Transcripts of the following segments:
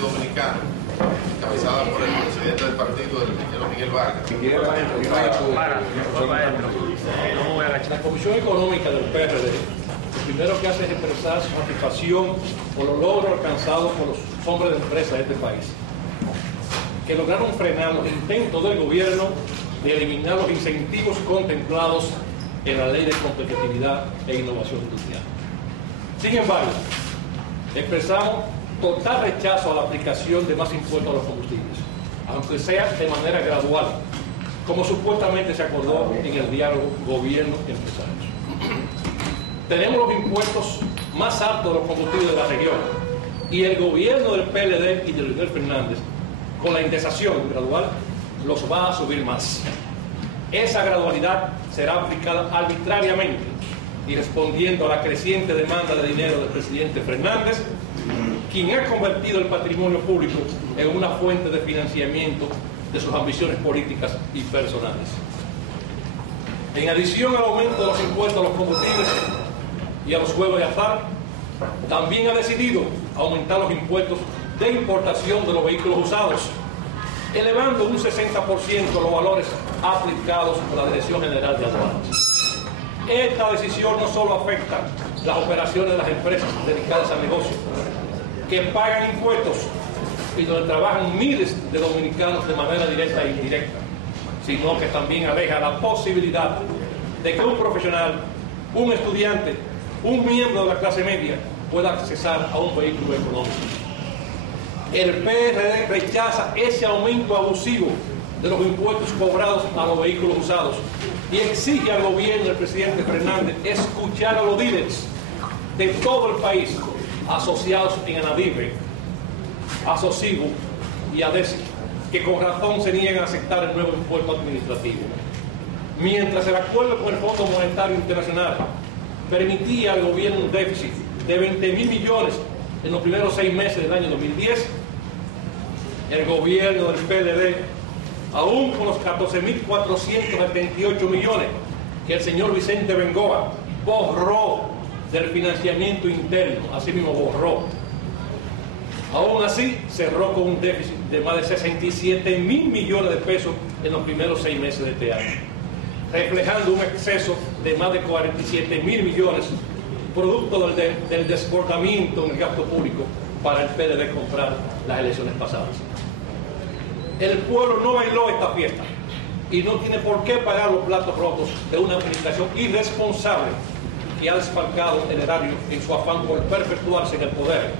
Dominicano, encabezada por el presidente del partido, el ingeniero Miguel Vargas. La Comisión Económica del PRD, lo primero que hace es expresar su satisfacción por los logros alcanzados por los hombres de empresa de este país, que lograron frenar los intentos del gobierno de eliminar los incentivos contemplados en la Ley de Competitividad e Innovación Industrial. Sin embargo, expresamos total rechazo a la aplicación de más impuestos a los combustibles, aunque sea de manera gradual, como supuestamente se acordó en el diálogo gobierno-empresarios. Tenemos los impuestos más altos de los combustibles de la región y el gobierno del PLD y de Leonel Fernández, con la indexación gradual, los va a subir más. Esa gradualidad será aplicada arbitrariamente y respondiendo a la creciente demanda de dinero del presidente Fernández, quien ha convertido el patrimonio público en una fuente de financiamiento de sus ambiciones políticas y personales. En adición al aumento de los impuestos a los combustibles y a los juegos de azar, también ha decidido aumentar los impuestos de importación de los vehículos usados, elevando un 60% los valores aplicados por la Dirección General de Aduanas. Esta decisión no solo afecta las operaciones de las empresas dedicadas al negocio, que pagan impuestos y donde trabajan miles de dominicanos de manera directa e indirecta, sino que también aleja la posibilidad de que un profesional, un estudiante, un miembro de la clase media pueda accesar a un vehículo económico. El PRD rechaza ese aumento abusivo de los impuestos cobrados a los vehículos usados y exige al gobierno del presidente Fernández escuchar a los líderes de todo el país asociados en Anadive, a Sosibu y a DESI, que con razón se niegan a aceptar el nuevo impuesto administrativo. Mientras el acuerdo con el Fondo Monetario Internacional permitía al gobierno un déficit de 20.000 millones en los primeros 6 meses del año 2010, el gobierno del PLD, aún con los 14.478 millones que el señor Vicente Bengoa borró del financiamiento interno, así mismo borró, aún así cerró con un déficit de más de 67.000 millones de pesos en los primeros 6 meses de este año, reflejando un exceso de más de 47.000 millones, producto del desbordamiento en el gasto público para el PLD comprar las elecciones pasadas. El pueblo no bailó esta fiesta y no tiene por qué pagar los platos rotos de una administración irresponsable que ha desfalcado el erario en su afán por perpetuarse en el poder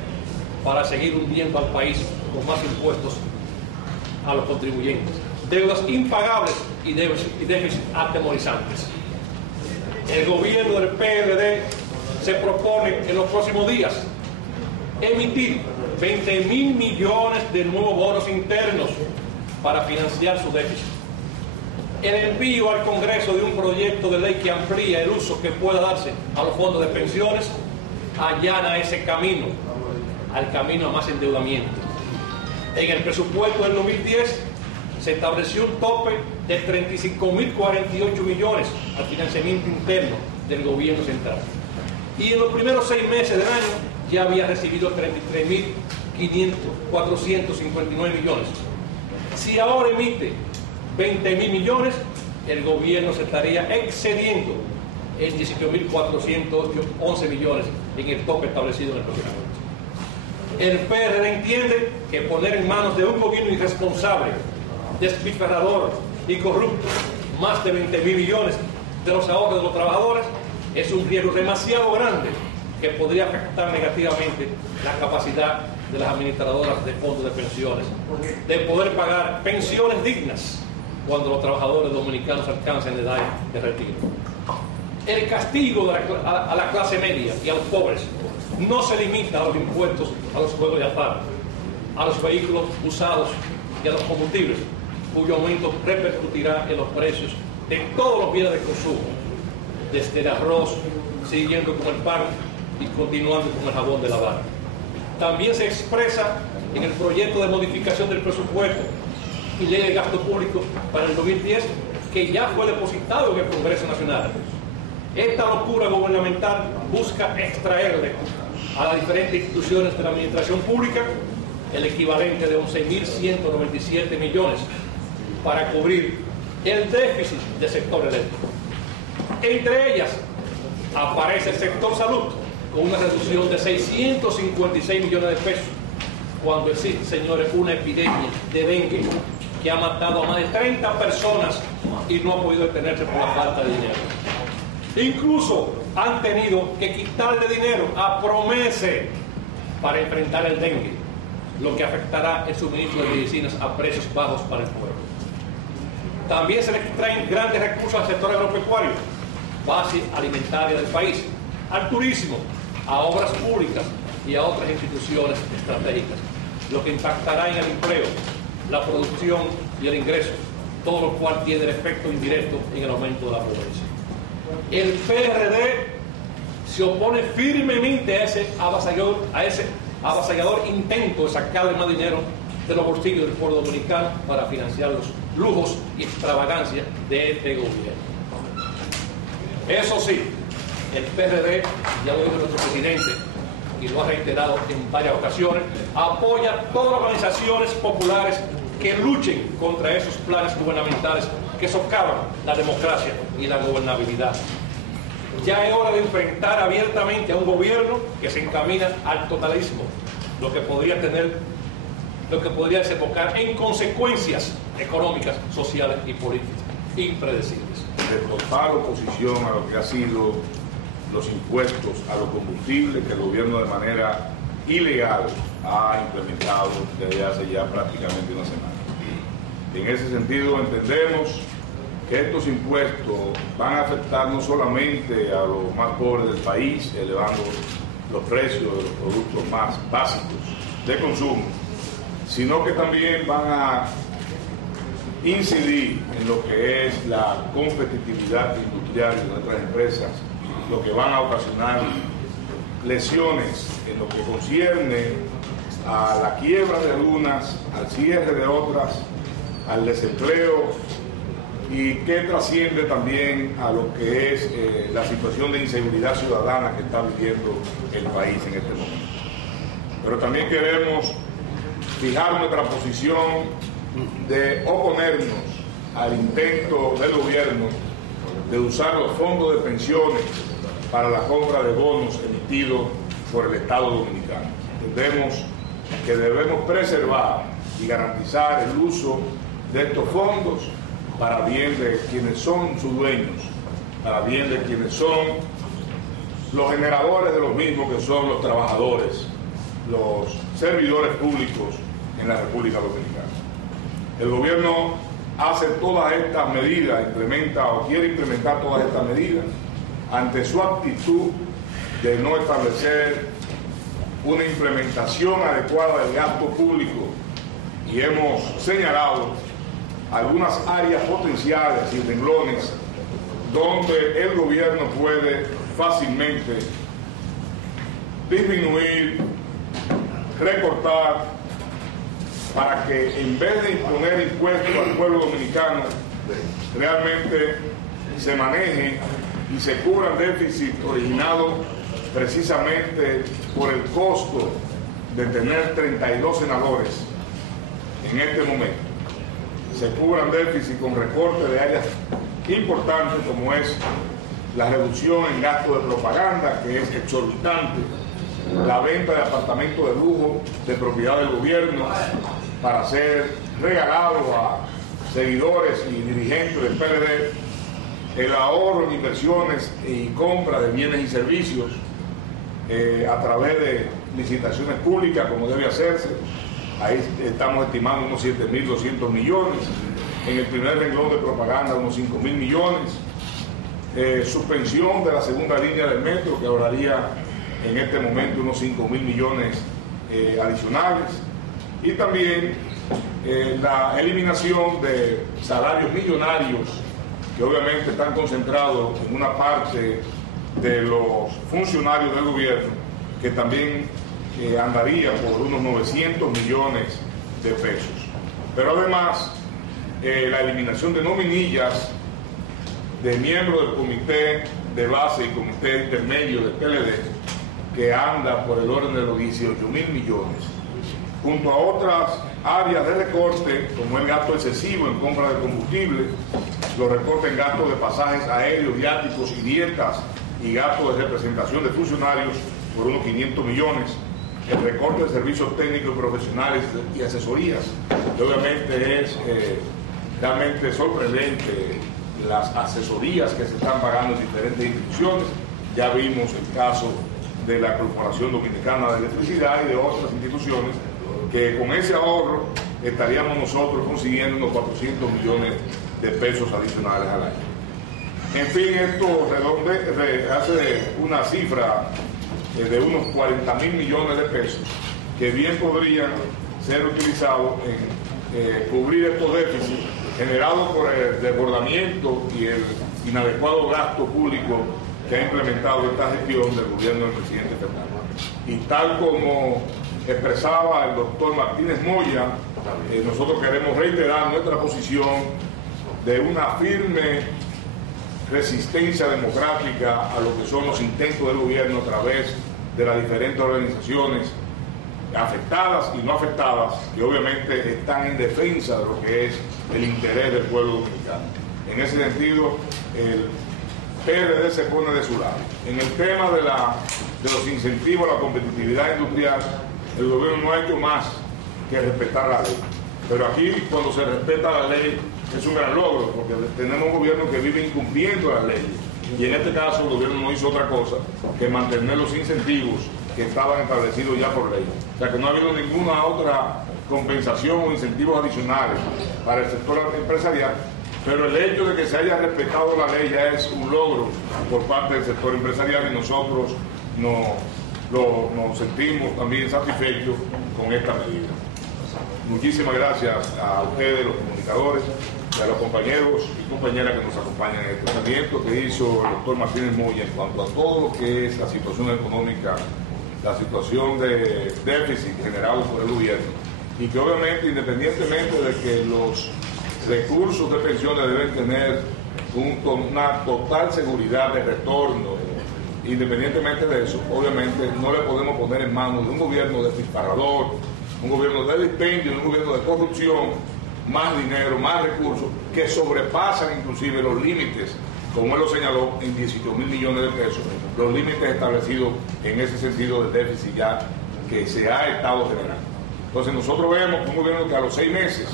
para seguir hundiendo al país con más impuestos a los contribuyentes, deudas impagables y déficits atemorizantes. El gobierno del PRD se propone en los próximos días emitir 20.000 millones de nuevos bonos internos para financiar su déficit. El envío al Congreso de un proyecto de ley que amplía el uso que pueda darse a los fondos de pensiones allana ese camino, al camino a más endeudamiento. En el presupuesto del 2010 se estableció un tope de 35.048 millones al financiamiento interno del gobierno central. Y en los primeros 6 meses del año ya había recibido 33.459 millones. Si ahora emite 20.000 millones, el gobierno se estaría excediendo en 18.411 millones en el tope establecido en el programa. El PRD entiende que poner en manos de un gobierno irresponsable, despilfarrador y corrupto más de 20.000 millones de los ahorros de los trabajadores es un riesgo demasiado grande que podría afectar negativamente la capacidad de las administradoras de fondos de pensiones de poder pagar pensiones dignas cuando los trabajadores dominicanos alcancen la edad de retiro. El castigo a la clase media y a los pobres no se limita a los impuestos a los juegos de azar, a los vehículos usados y a los combustibles, cuyo aumento repercutirá en los precios de todos los bienes de consumo, desde el arroz, siguiendo con el pan y continuando con el jabón de lavar. También se expresa en el proyecto de modificación del presupuesto y ley de gasto público para el 2010, que ya fue depositado en el Congreso Nacional. Esta locura gubernamental busca extraerle a las diferentes instituciones de la administración pública el equivalente de 11.197 millones para cubrir el déficit del sector eléctrico. Entre ellas aparece el sector salud con una reducción de 656 millones de pesos, cuando existe, señores, una epidemia de dengue que ha matado a más de 30 personas y no ha podido detenerse por la falta de dinero. Incluso han tenido que quitarle dinero a Promese para enfrentar el dengue, lo que afectará el suministro de medicinas a precios bajos para el pueblo. También se le extraen grandes recursos al sector agropecuario, base alimentaria del país, al turismo, a obras públicas y a otras instituciones estratégicas, lo que impactará en el empleo, la producción y el ingreso, todo lo cual tiene el efecto indirecto en el aumento de la pobreza. El PRD se opone firmemente a ese avasallador intento de sacarle más dinero de los bolsillos del pueblo dominicano para financiar los lujos y extravagancias de este gobierno. Eso sí, el PRD, ya lo dijo nuestro presidente y lo ha reiterado en varias ocasiones, apoya todas las organizaciones populares que luchen contra esos planes gubernamentales que socavan la democracia y la gobernabilidad. Ya es hora de enfrentar abiertamente a un gobierno que se encamina al totalismo, lo que podría desembocar en consecuencias económicas, sociales y políticas impredecibles. De total oposición a lo que ha sido los impuestos a los combustibles que el gobierno de manera ilegal ha implementado desde hace ya prácticamente una semana. En ese sentido entendemos que estos impuestos van a afectar no solamente a los más pobres del país, elevando los precios de los productos más básicos de consumo, sino que también van a incidir en lo que es la competitividad industrial de nuestras empresas, lo que van a ocasionar lesiones en lo que concierne a la quiebra de algunas, al cierre de otras, al desempleo, y que trasciende también a lo que es la situación de inseguridad ciudadana que está viviendo el país en este momento. Pero también queremos fijar nuestra posición de oponernos al intento del gobierno de usar los fondos de pensiones para la compra de bonos emitidos por el Estado dominicano. Entendemos que debemos preservar y garantizar el uso de estos fondos para bien de quienes son sus dueños, para bien de quienes son los generadores de los mismos, que son los trabajadores, los servidores públicos en la República Dominicana. El gobierno hace todas estas medidas, implementa o quiere implementar todas estas medidas ante su actitud de no establecer una implementación adecuada del gasto público, y hemos señalado algunas áreas potenciales y renglones donde el gobierno puede fácilmente disminuir, recortar, para que en vez de imponer impuestos al pueblo dominicano, realmente se maneje y se cubra el déficit originado precisamente por el costo de tener 32 senadores en este momento. Se cubran déficit con recorte de áreas importantes, como es la reducción en gasto de propaganda, que es exorbitante, la venta de apartamentos de lujo de propiedad del gobierno para ser regalados a seguidores y dirigentes del PLD, el ahorro en inversiones y compra de bienes y servicios a través de licitaciones públicas, como debe hacerse. Ahí estamos estimando unos 7.200 millones, en el primer renglón de propaganda unos 5.000 millones, suspensión de la segunda línea del metro, que ahorraría en este momento unos 5.000 millones adicionales, y también la eliminación de salarios millonarios que obviamente están concentrados en una parte de los funcionarios del gobierno, que también andaría por unos 900 millones de pesos. Pero además, la eliminación de nominillas de miembros del comité de base y comité intermedio del PLD, que anda por el orden de los 18.000 millones. junto a otras áreas de recorte, como el gasto excesivo en compra de combustible, los recortes en gastos de pasajes aéreos, viáticos y dietas, y gastos de representación de funcionarios por unos 500 millones, el recorte de servicios técnicos y profesionales y asesorías, que obviamente es realmente sorprendente las asesorías que se están pagando en diferentes instituciones. Ya vimos el caso de la Corporación Dominicana de Electricidad y de otras instituciones, que con ese ahorro estaríamos nosotros consiguiendo unos 400 millones de pesos adicionales al año. En fin, esto hace una cifra de unos 40.000 millones de pesos que bien podrían ser utilizados en cubrir estos déficits generados por el desbordamiento y el inadecuado gasto público que ha implementado esta gestión del gobierno del presidente Fernández. Y tal como expresaba el doctor Martínez Moya, nosotros queremos reiterar nuestra posición de una firme resistencia democrática a lo que son los intentos del gobierno a través de las diferentes organizaciones afectadas y no afectadas, que obviamente están en defensa de lo que es el interés del pueblo dominicano. En ese sentido, el PRD se pone de su lado. En el tema de los incentivos a la competitividad industrial, el gobierno no ha hecho más que respetar la ley. Pero aquí, cuando se respeta la ley, es un gran logro, porque tenemos un gobierno que vive incumpliendo las leyes. Y en este caso, el gobierno no hizo otra cosa que mantener los incentivos que estaban establecidos ya por ley. O sea que no ha habido ninguna otra compensación o incentivos adicionales para el sector empresarial, pero el hecho de que se haya respetado la ley ya es un logro por parte del sector empresarial, y nosotros nos sentimos también satisfechos con esta medida. Muchísimas gracias a ustedes, los comunicadores, y a los compañeros y compañeras que nos acompañan en el tratamiento que hizo el doctor Martínez Moya en cuanto a todo lo que es la situación económica, la situación de déficit generado por el gobierno, y que obviamente, independientemente de que los recursos de pensiones deben tener una total seguridad de retorno, independientemente de eso, obviamente no le podemos poner en manos de un gobierno despilfarrador, un gobierno de dispendio, un gobierno de corrupción, más dinero, más recursos, que sobrepasan inclusive los límites, como él lo señaló, en 18.000 millones de pesos, los límites establecidos en ese sentido del déficit ya que se ha estado generando. Entonces nosotros vemos un gobierno que a los 6 meses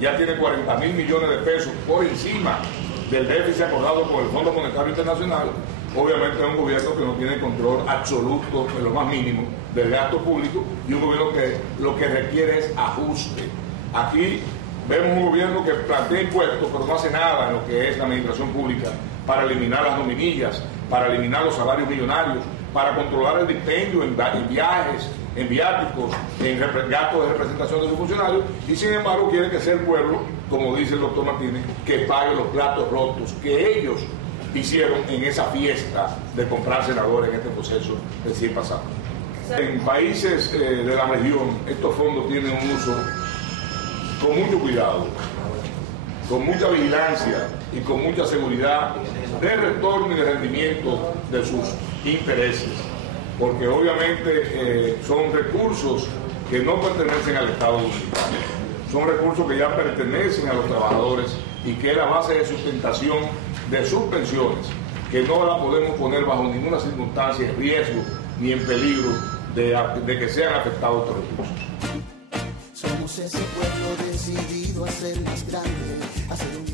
ya tiene 40.000 millones de pesos por encima del déficit acordado por el Fondo Monetario Internacional. Obviamente es un gobierno que no tiene control absoluto, en lo más mínimo, del gasto público, y un gobierno que lo que requiere es ajuste. Aquí vemos un gobierno que plantea impuestos, pero no hace nada en lo que es la administración pública para eliminar las nominillas, para eliminar los salarios millonarios, para controlar el dispendio en viajes, en viáticos, en gastos de representación de los funcionarios, y sin embargo quiere que sea el pueblo, como dice el doctor Martínez, que pague los platos rotos que ellos hicieron en esa fiesta de comprar senadores en este proceso recién pasado. En países de la región, estos fondos tienen un uso con mucho cuidado, con mucha vigilancia y con mucha seguridad de retorno y de rendimiento de sus intereses, porque obviamente son recursos que no pertenecen al Estado Dominicano, son recursos que ya pertenecen a los trabajadores y que es la base de sustentación de sus pensiones, que no la podemos poner bajo ninguna circunstancia en riesgo ni en peligro de que sean afectados estos recursos. Somos ese pueblo decidido a ser más grande, a ser un